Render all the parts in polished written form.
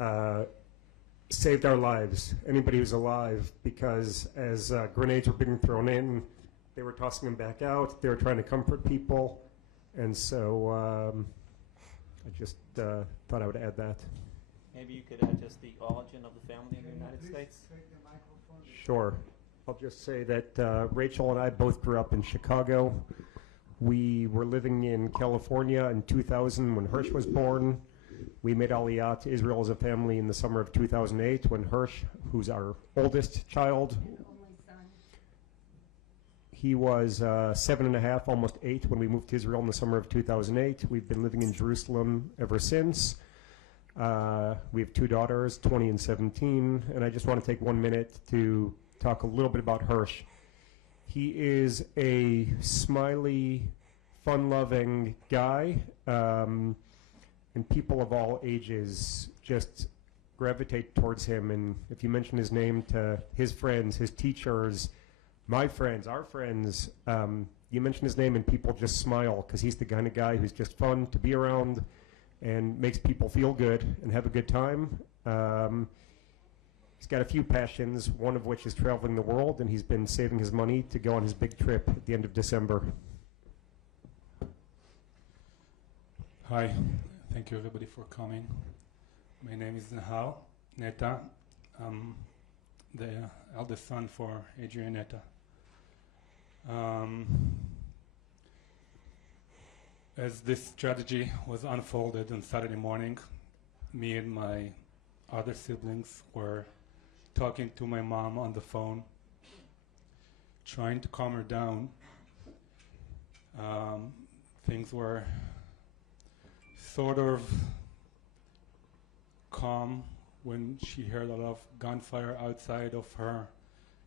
uh, saved our lives, anybody who's alive, because as grenades were being thrown in, they were tossing them back out. They were trying to comfort people. And so I just thought I would add that. Maybe you could add just the origin of the family in the United States? Sure. I'll just say that Rachel and I both grew up in Chicago. We were living in California in 2000 when Hirsch was born. We made Aliyah to Israel as a family in the summer of 2008 when Hirsch, who's our oldest child, he was 7.5, almost 8 when we moved to Israel in the summer of 2008. We've been living in Jerusalem ever since. We have 2 daughters, 20 and 17, and I just want to take 1 minute to talk a little bit about Hirsch. He is a smiley, fun-loving guy, and people of all ages just gravitate towards him. And if you mention his name to his friends, his teachers, my friends, our friends, you mention his name and people just smile because he's the kind of guy who's just fun to be around and makes people feel good and have a good time. He's got a few passions, one of which is traveling the world, and he's been saving his money to go on his big trip at the end of December. Hi, thank you everybody for coming. My name is Neta. I'm the eldest son for Adrian Neta. As this strategy was unfolded on Saturday morning, me and my other siblings were talking to my mom on the phone, trying to calm her down. Things were sort of calm when she heard a lot of gunfire outside of her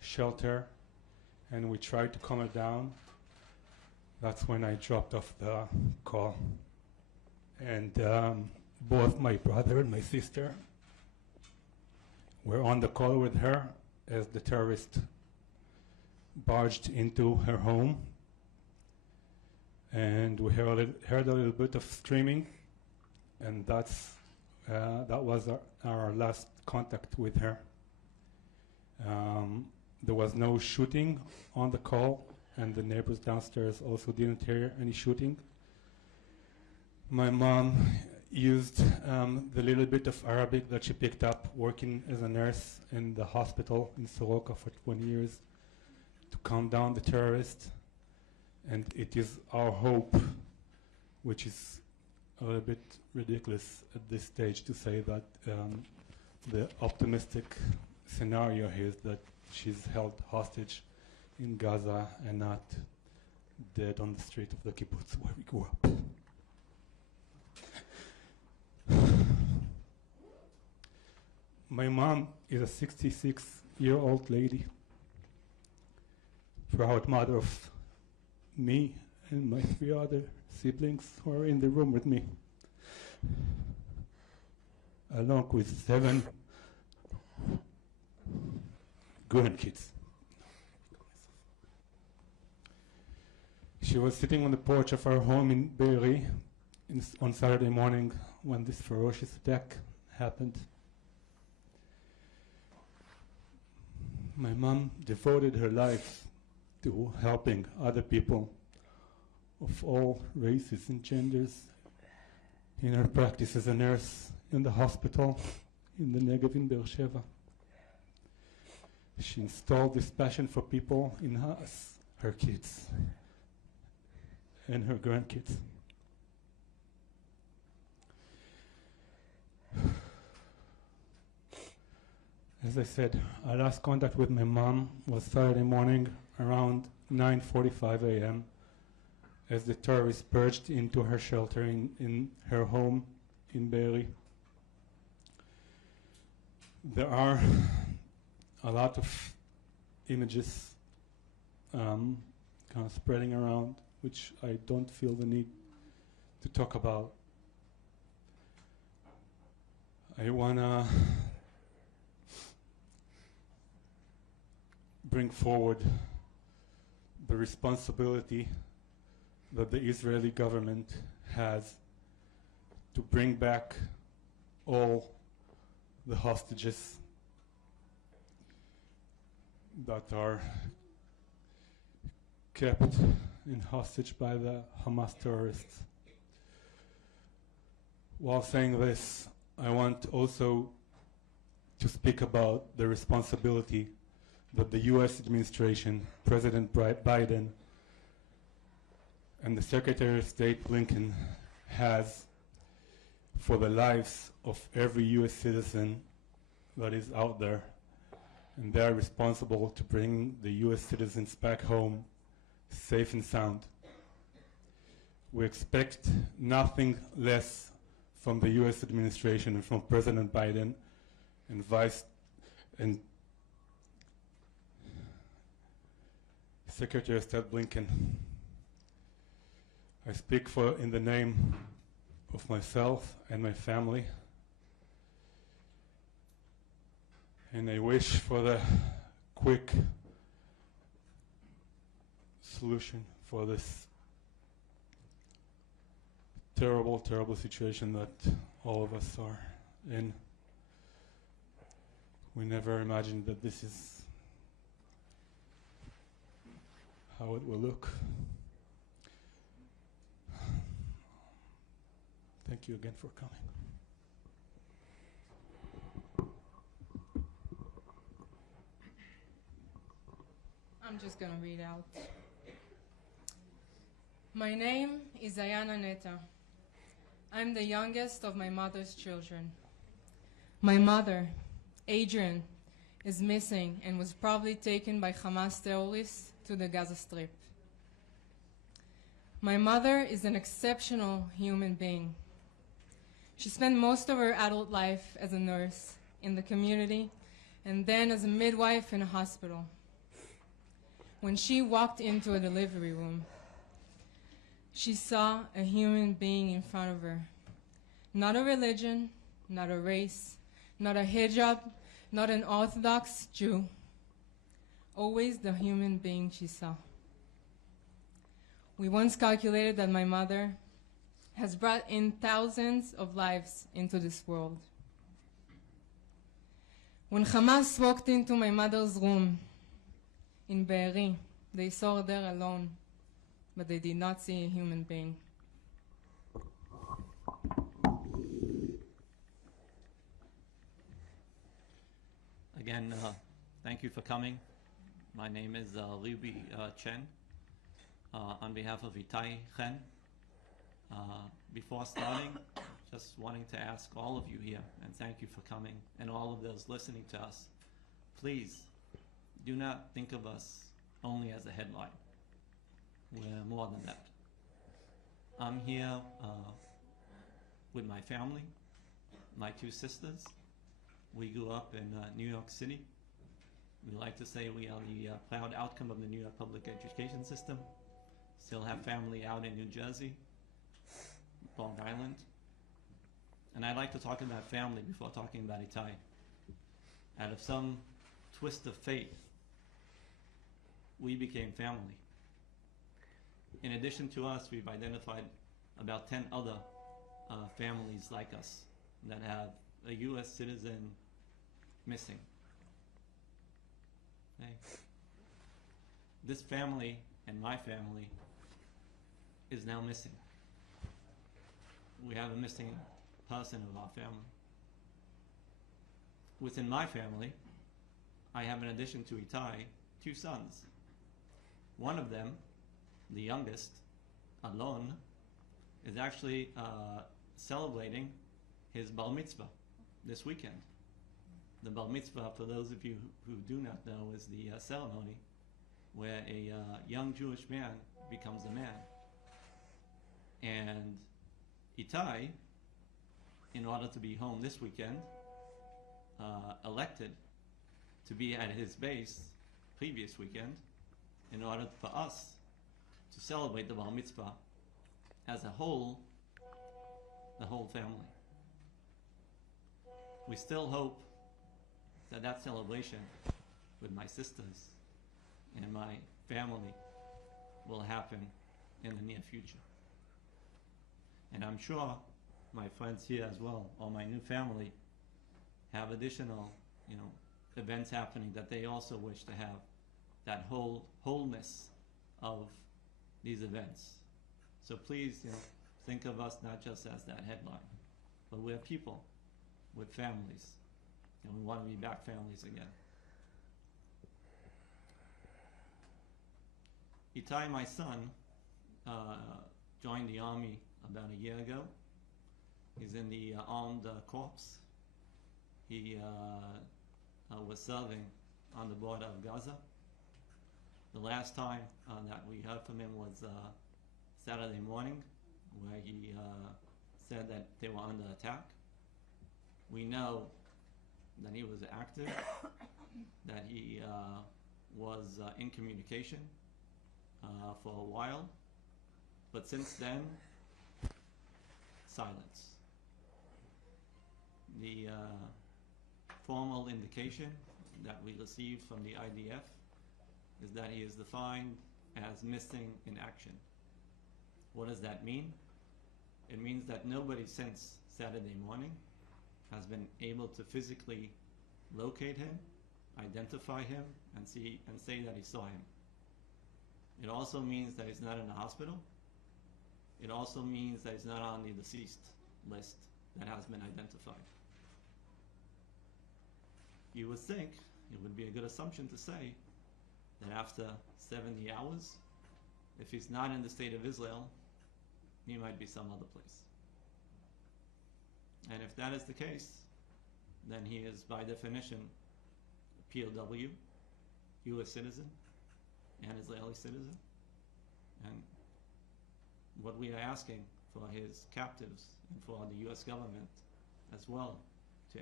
shelter, and we tried to calm her down. That's when I dropped off the call. And both my brother and my sister were on the call with her as the terrorist barged into her home. And we heard a little bit of screaming, and that was our last contact with her. There was no shooting on the call, and the neighbors downstairs also didn't hear any shooting. My mom used the little bit of Arabic that she picked up working as a nurse in the hospital in Soroka for 20 years to calm down the terrorists. And it is our hope, which is a little bit ridiculous at this stage to say that the optimistic scenario is that she's held hostage in Gaza and not dead on the street of the kibbutz where we grew up. My mom is a 66-year-old lady, proud mother of me and my 3 other siblings who are in the room with me, along with 7 grandkids. She was sitting on the porch of our home in Be'eri on Saturday morning when this ferocious attack happened. My mom devoted her life to helping other people of all races and genders in her practice as a nurse in the hospital in the Negev in Be'er Sheva. She installed this passion for people in us, her kids, and her grandkids. As I said, our last contact with my mom was Saturday morning around 9:45 a.m. as the terrorists burst into her shelter in her home in Be'eri. There are a lot of images kind of spreading around, which I don't feel the need to talk about. I want to bring forward the responsibility that the Israeli government has to bring back all the hostages that are kept in hostage by the Hamas terrorists. While saying this, I want also to speak about the responsibility that the US administration, President Biden, and the Secretary of State Blinken has for the lives of every US citizen that is out there. And they are responsible to bring the US citizens back home safe and sound. We expect nothing less from the US administration and from President Biden and Secretary of State Blinken. I speak in the name of myself and my family, and I wish for the quick solution for this terrible, terrible situation that all of us are in. We never imagined that this is how it will look. Thank you again for coming. I'm just going to read out. My name is Ayana Neta. I'm the youngest of my mother's children. My mother, Adrian, is missing and was probably taken by Hamas terrorists to the Gaza Strip. My mother is an exceptional human being. She spent most of her adult life as a nurse in the community and then as a midwife in a hospital. When she walked into a delivery room, she saw a human being in front of her. Not a religion, not a race, not a hijab, not an Orthodox Jew. Always the human being she saw. We once calculated that my mother has brought in thousands of lives into this world. When Hamas walked into my mother's room in Be'eri, they saw her there alone, but they did not see a human being. Again, thank you for coming. My name is Liubi Chen, on behalf of Itai Chen. Before starting, just wanting to ask all of you here, and thank you for coming, and all of those listening to us, please do not think of us only as a headline. We're more than that. I'm here with my family, my two sisters. We grew up in New York City. We like to say we are the proud outcome of the New York public education system. Still have family out in New Jersey, Long Island. And I'd like to talk about family before talking about Itai. Out of some twist of fate, we became family. In addition to us, we've identified about 10 other families like us that have a U.S. citizen missing. Okay. This family and my family is now missing. We have a missing person of our family. Within my family, I have, in addition to Itai, 2 sons. One of them, the youngest, Alon, is actually celebrating his bar mitzvah this weekend. The bar mitzvah, for those of you who do not know, is the ceremony where a young Jewish man becomes a man. And Itai, in order to be home this weekend, elected to be at his base previous weekend in order for us to celebrate the bar mitzvah as a whole, the whole family. We still hope that that celebration with my sisters and my family will happen in the near future. And I'm sure my friends here as well, or my new family, have additional, events happening that they also wish to have that wholeness of these events. So please, think of us not just as that headline, but we're people with families, and we want to be back families again. Itai, my son, joined the army about a year ago. He's in the armed corps. He was serving on the border of Gaza. The last time that we heard from him was Saturday morning, where he said that they were under attack. We know that he was active, that he was in communication for a while, but since then, silence. The formal indication that we received from the IDF is that he is defined as missing in action. What does that mean? It means that nobody since Saturday morning has been able to physically locate him, identify him, and say that he saw him. It also means that he's not in the hospital. It also means that he's not on the deceased list that has been identified. You would think it would be a good assumption to say that after 70 hours, if he's not in the state of Israel, he might be some other place. And if that is the case, then he is by definition a POW, US citizen, and Israeli citizen. And what we are asking for his captives and for the US government as well to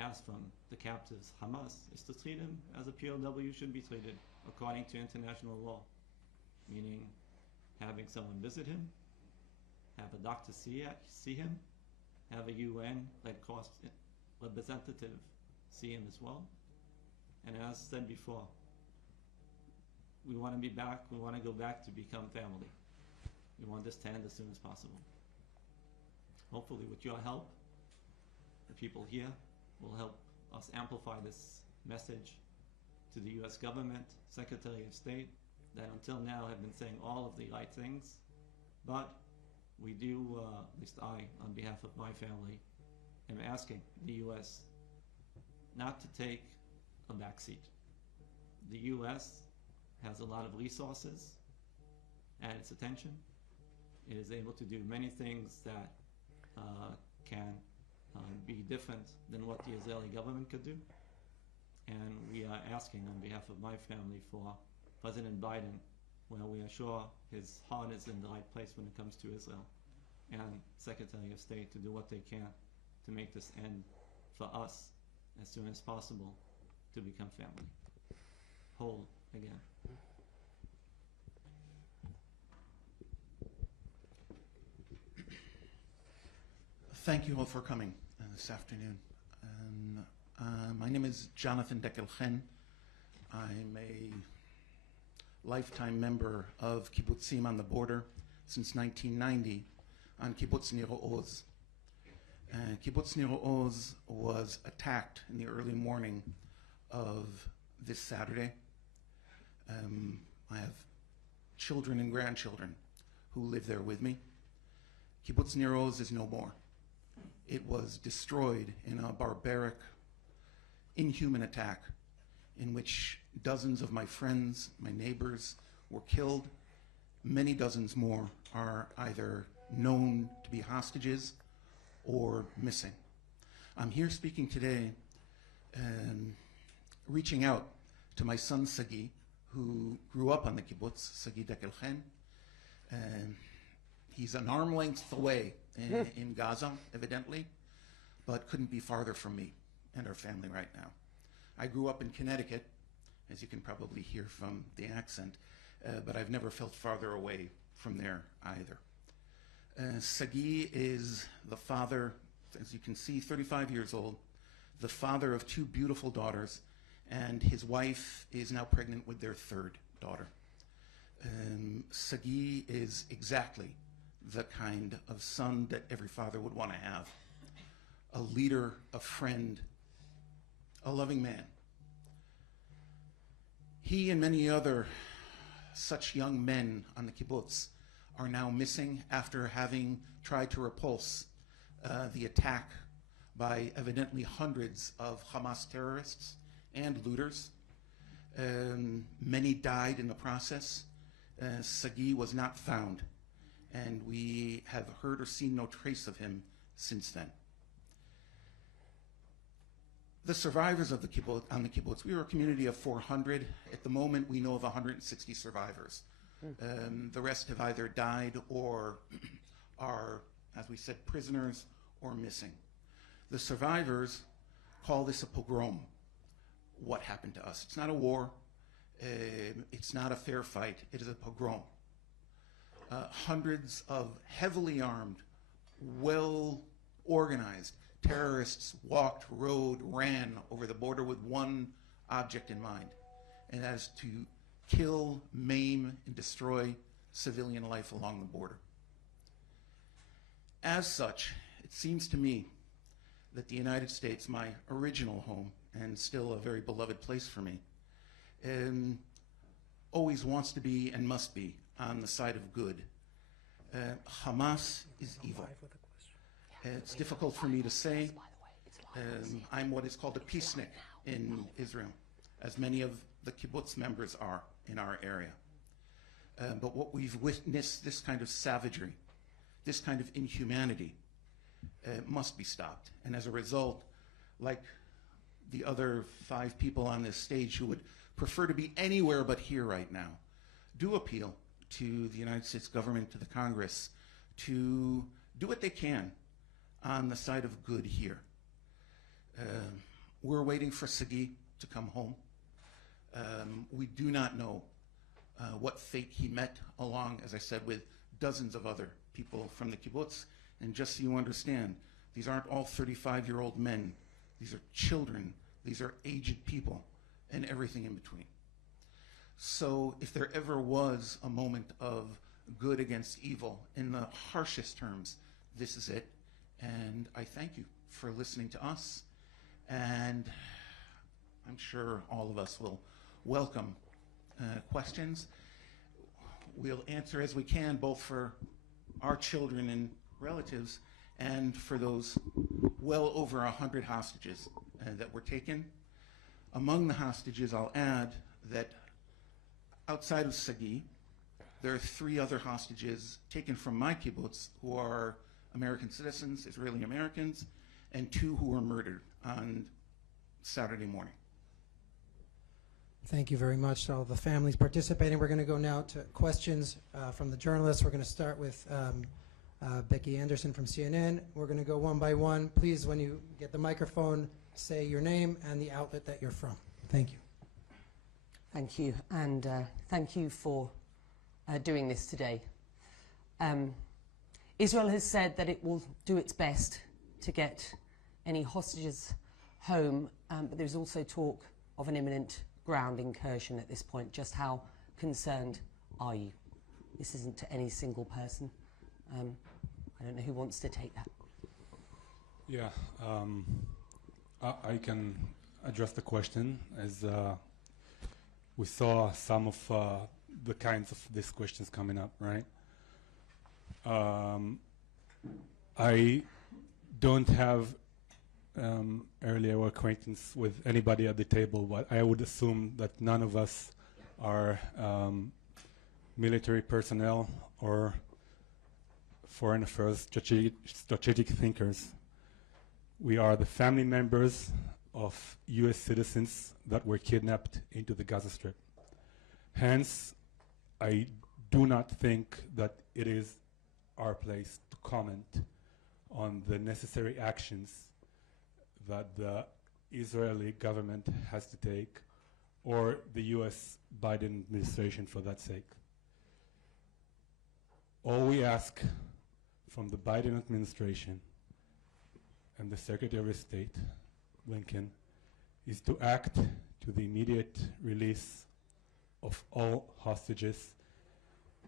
ask from the captives, Hamas, is to treat him as a POW should be treated according to international law, meaning having someone visit him, have a doctor see him, have a UN-led representative see him as well. And as said before, we want to be back, we want to go back to become family. We want this to end as soon as possible. Hopefully with your help, the people here will help us amplify this message to the US government, Secretary of State, that until now have been saying all of the right things, but we do, at least I, on behalf of my family, am asking the US not to take a back seat. The US has a lot of resources at its attention. It is able to do many things that can be different than what the Israeli government could do. And we are asking on behalf of my family for President Biden, where we are sure his heart is in the right place when it comes to Israel, and Secretary of State to do what they can to make this end for us as soon as possible to become family, whole again. Thank you all for coming this afternoon. My name is Jonathan Dekel-Chen. I'm a lifetime member of Kibbutzim on the border since 1990 on Kibbutz Nir Oz. Kibbutz Nir Oz was attacked in the early morning of this Saturday. I have children and grandchildren who live there with me. Kibbutz Nir Oz is no more. It was destroyed in a barbaric, inhuman attack in which dozens of my friends, my neighbors, were killed. Many dozens more are either known to be hostages or missing. I'm here speaking today reaching out to my son Sagi, who grew up on the kibbutz, Sagi Dekel-Chen. He's an arm length away in Gaza, evidently, but couldn't be farther from me and our family right now. I grew up in Connecticut, as you can probably hear from the accent, but I've never felt farther away from there either. Sagi is the father, as you can see, 35 years old, the father of two beautiful daughters, and his wife is now pregnant with their third daughter. Sagi is exactly the kind of son that every father would want to have. a leader, a friend, a loving man. He and many other such young men on the kibbutz are now missing after having tried to repulse the attack by evidently hundreds of Hamas terrorists and looters. Many died in the process. Sagi was not found, and we have heard or seen no trace of him since then. The survivors of the kibbutz, on the kibbutz, we were a community of 400. At the moment, we know of 160 survivors. The rest have either died or are, as we said, prisoners or missing. The survivors call this a pogrom. What happened to us? It's not a war. It's not a fair fight. It is a pogrom. Hundreds of heavily armed, well-organized terrorists walked, rode, ran over the border with one object in mind, and that is to kill, maim, and destroy civilian life along the border. As such, it seems to me that the United States, my original home, and still a very beloved place for me, always wants to be and must be on the side of good. Hamas is evil. It's difficult for me to say. I'm what is called a peacenik in Israel, as many of the kibbutz members are in our area. But what we've witnessed, this kind of savagery, this kind of inhumanity, must be stopped. And as a result, like the other 5 people on this stage who would prefer to be anywhere but here right now, do appeal to the United States government, to the Congress, to do what they can on the side of good here. We're waiting for Sagi to come home. We do not know what fate he met along, as I said, with dozens of other people from the kibbutz. And just so you understand, these aren't all 35-year-old men. These are children. These are aged people, and everything in between. So if there ever was a moment of good against evil, in the harshest terms, this is it. And I thank you for listening to us. And I'm sure all of us will welcome questions. We'll answer as we can, both for our children and relatives and for those well over 100 hostages that were taken. Among the hostages, I'll add that outside of Sagi, there are 3 other hostages taken from my kibbutz who are American citizens, Israeli Americans, and 2 who were murdered on Saturday morning. Thank you very much to all the families participating. We're going to go now to questions from the journalists. We're going to start with Becky Anderson from CNN. We're going to go one by one. Please, when you get the microphone, say your name and the outlet that you're from. Thank you. Thank you, and thank you for doing this today. Israel has said that it will do its best to get any hostages home, but there's also talk of an imminent ground incursion at this point. Just how concerned are you? This isn't to any single person. I don't know who wants to take that. Yeah, I can address the question. As we saw some of the kinds of these questions coming up, right? I don't have earlier acquaintance with anybody at the table, but I would assume that none of us are military personnel or foreign affairs strategic thinkers. We are the family members of US citizens that were kidnapped into the Gaza Strip. Hence, I do not think that it is our place to comment on the necessary actions that the Israeli government has to take, or the US Biden administration for that sake. All we ask from the Biden administration and the Secretary of State, Blinken, is to act to the immediate release of all hostages.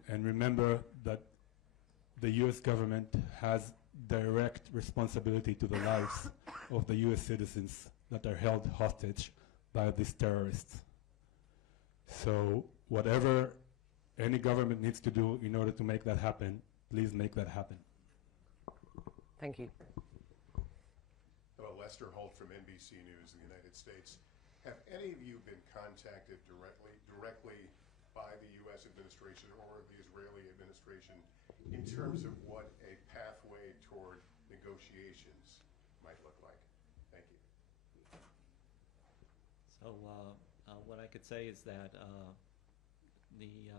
And remember that the US government has direct responsibility to the lives of the U.S. citizens that are held hostage by these terrorists. So whatever any government needs to do in order to make that happen, please make that happen. Thank you. Lester Holt from NBC News in the United States. Have any of you been contacted directly by the U.S. administration or the Israeli administration in terms of what a pathway toward negotiations might look like? Thank you. So what I could say is that the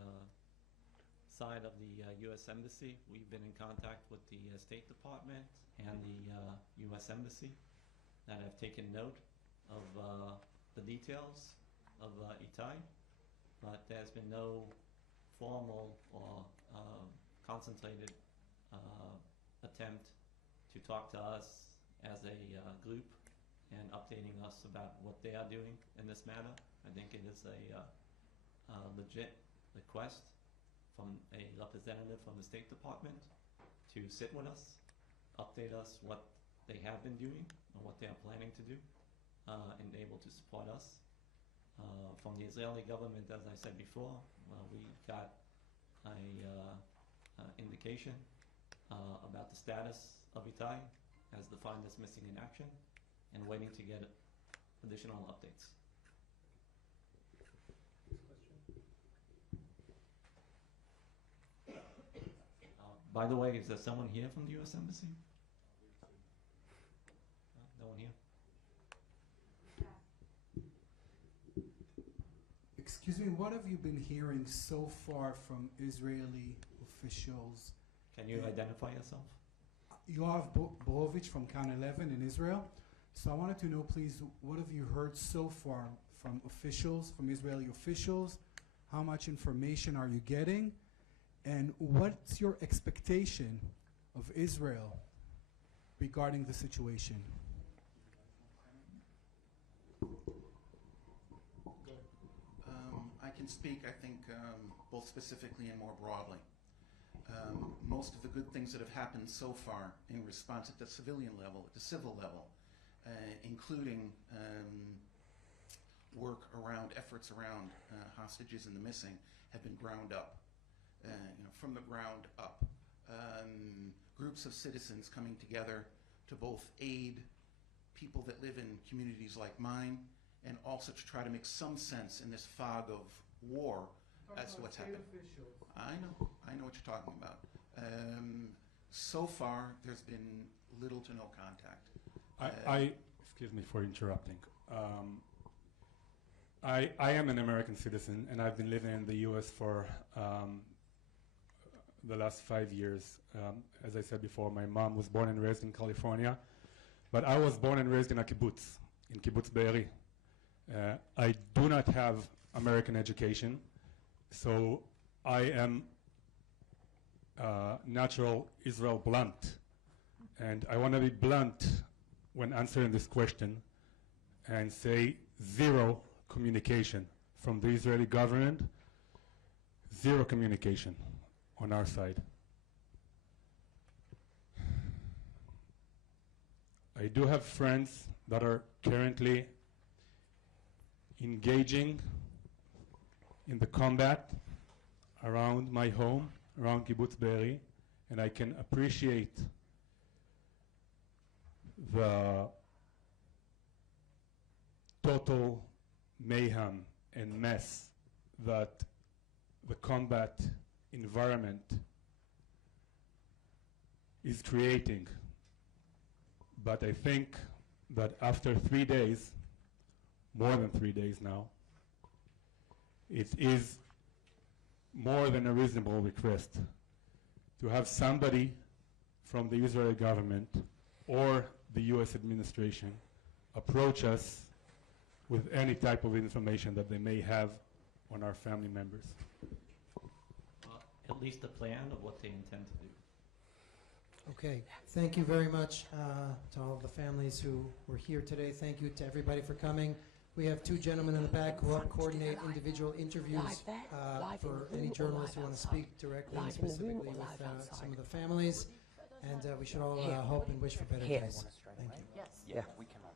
side of the U.S. Embassy, we've been in contact with the State Department and the U.S. Embassy that have taken note of the details of Itai, but there's been no formal or concentrated attempt to talk to us as a group and updating us about what they are doing in this matter. I think it is a legit request from a representative from the State Department to sit with us, update us what they have been doing and what they are planning to do, and able to support us. From the Israeli government, as I said before, we got an indication about the status of Itai as defined as missing in action, and waiting to get additional updates. By the way, is there someone here from the U.S. Embassy? No one here? Excuse me, what have you been hearing so far from Israeli officials? Can you identify yourself? Yoav Borovich from Kan 11 in Israel. So I wanted to know, please, what have you heard so far from officials, from Israeli officials? How much information are you getting? And what's your expectation of Israel regarding the situation? I can speak, I think, both specifically and more broadly. Most of the good things that have happened so far in response at the civilian level, at the civil level, including work around, efforts around hostages and the missing, have been ground up. From the ground up. Groups of citizens coming together to both aid people that live in communities like mine, and also to try to make some sense in this fog of war as to what's happening. I know what you're talking about. So far, there's been little to no contact. Excuse me for interrupting. I am an American citizen, and I've been living in the U.S. for the last 5 years. As I said before, my mom was born and raised in California, but I was born and raised in a kibbutz, in Kibbutz Be'eri. I do not have American education, so I am natural Israel blunt. And I want to be blunt when answering this question and say zero communication from the Israeli government, zero communication on our side. I do have friends that are currently engaging in the combat around my home, around Kibbutz Be'eri, and I can appreciate the total mayhem and mess that the combat environment is creating. But I think that after 3 days, more than 3 days now, it is more than a reasonable request to have somebody from the Israeli government or the US administration approach us with any type of information that they may have on our family members. At least a plan of what they intend to do. Okay, thank you very much to all of the families who were here today. Thank you to everybody for coming. We have two gentlemen in the back who help coordinate individual interviews for any journalists who want to speak directly and specifically with some of the families. and we should all hope and wish for better Here. days. Thank you. Yeah, we can